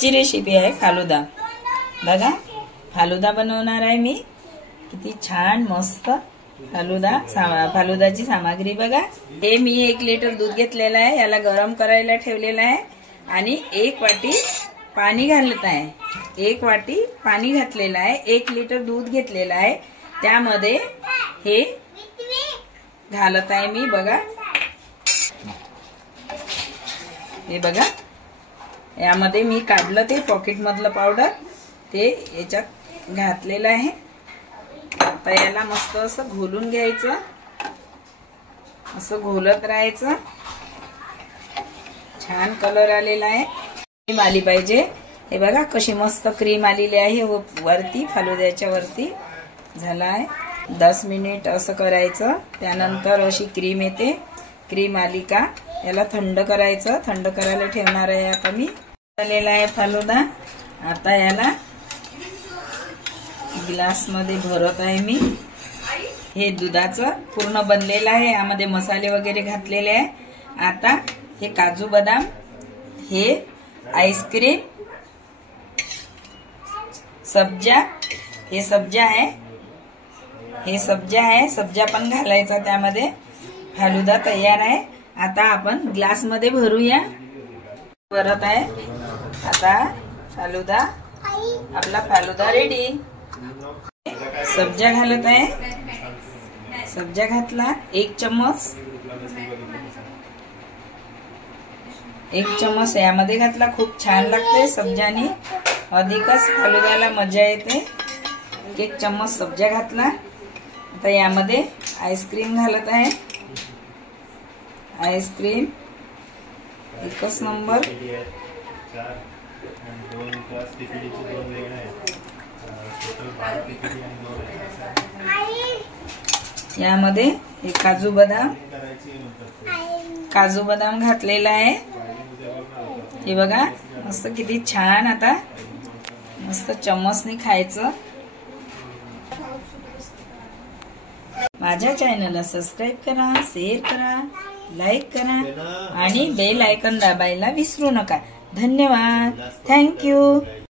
आजची रेसिपी आहे फालुदा। बघा फालुदा बनवणार आहे मी। किती छान मस्त फालुदा। फालुदाची सामग्री बघा। हे मी 1 लिटर दूध घेतलेलं आहे, याला गरम करायला ठेवलेलं आहे आणि 1 वाटी पाणी घालत आहे। 1 वाटी पाणी घातलेलं आहे, 1 लिटर दूध घेतलेलं आहे, त्यामध्ये हे घालत आहे मी। बघा हे बघा, यामध्ये मी काढलं ते पॉकेट मधलं पावडर, ते याच्यात घातलेलं आहे। आता याला मस्त असं घोलून घ्यायचं, असं घोलत राहायचं। छान कलर आलेला आहे, क्रीम आली पाहिजे। हे बघा कशी मस्त क्रीम आलेली आहे वरती, फालुद्याच्या वरती झाला आहे। 10 मिनिट असं करायचं, त्यानंतर अशी क्रीम येते। क्रीम आली का याला थंड करायचं, थंड करायला ठेवणार आहे आता मी। झालेला आहे फालुदा। आता याला ग्लास मध्ये भरत आहे मी। हे दुधाचं पूर्ण बनलेलं आहे, यामध्ये मसाले वगैरे घातलेले आहे। आता हे काजू बदाम, हे आईस्क्रीम, सब्जा, हे सब्जा आहे, हे सब्जा आहे, सब्जा पण घालायचा त्यामध्ये। फालुदा तयार आहे। आता आपण ग्लास मध्ये भरूया। भरत आहे आता फालुदा, आपला फालुदा रेडी। सब्जा घालत आहे, सब्जा घातला 1 चम्मच, 1 चम्मच यामध्ये घातला। खूप छान लागते सब्जानी, अधिकच फालुद्याला मजा येते। 1 चम्मच सब्जा घातला। आता यामध्ये आईस्क्रीम घालत आहे, आईस्क्रीम 1 नंबर। यामध्ये हे काजू बदाम, काजू बदाम घातलेला आहे। हे बघा मस्त किती छान। आता मस्त चम्मचने खायचं। माझ्या चॅनलला सबस्क्राइब करा, शेअर करा, लाईक करा आणि बेल आयकॉन दाबायला विसरू नका। धन्यवाद, थँक यू।